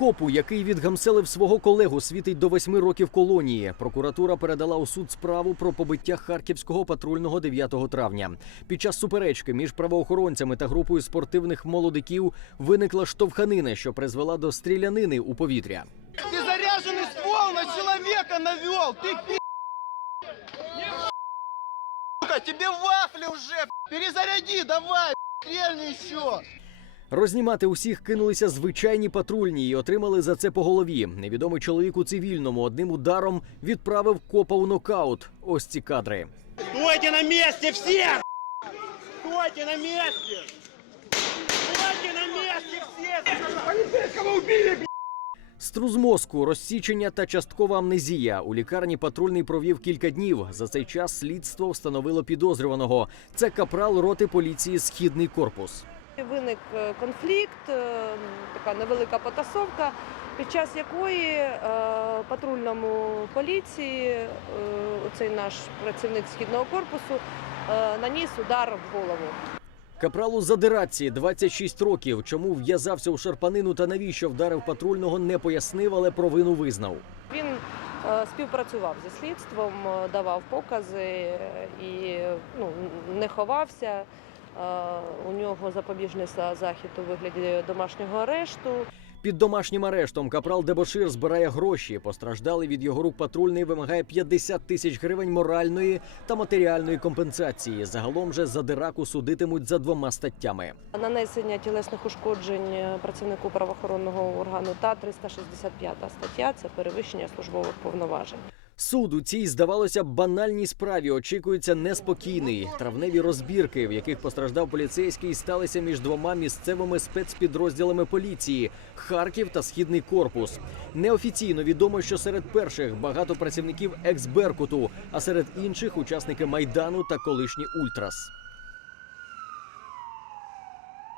Копу, який відгамселив свого колегу, світить до восьми років колонії. Прокуратура передала у суд справу про побиття харківського патрульного 9 травня. Під час суперечки між правоохоронцями та групою спортивних молодиків виникла штовханина, що призвела до стрілянини у повітря. Ты заряженный ствол на человека навел! Ты пи... Сука, тебе вафли уже! Перезаряди, давай! Стрельни еще! Рознімати усіх кинулися звичайні патрульні і отримали за це по голові. Невідомий чоловік у цивільному одним ударом відправив копа у нокаут. Ось ці кадри. Стойте на месте все! Стойте на месте! Стойте на месте все! Струс мозку, розсічення та часткова амнезія. У лікарні патрульний провів кілька днів. За цей час слідство встановило підозрюваного. Це капрал роти поліції Східний корпус. Виник е, конфлікт, е, така невелика потасовка, під час якої е, патрульному поліції цей наш працівник східного корпусу наніс удар в голову. Капралу Задираці 26 років. Чому в'язався у шарпанину та навіщо вдарив патрульного, не пояснив, але провину визнав. Він співпрацював зі слідством, давав покази і ну, не ховався. Е, У нього запобіжний захід у вигляді домашнього арешту. Під домашнім арештом капрал Дебошир збирає гроші. Постраждалий від його рук патрульний вимагає 50 тисяч гривень моральної та матеріальної компенсації. Загалом же задираку судитимуть за двома статтями. Нанесення тілесних ушкоджень працівнику правоохоронного органу та 365 стаття це перевищення службових повноважень. Суд у цій, здавалося, банальній справі очікується неспокійний. Травневі розбірки, в яких постраждав поліцейський, сталися між двома місцевими спецпідрозділами поліції Харків та Східний корпус. Неофіційно відомо, що серед перших багато працівників екс-Беркуту, а серед інших учасники майдану та колишні ультрас.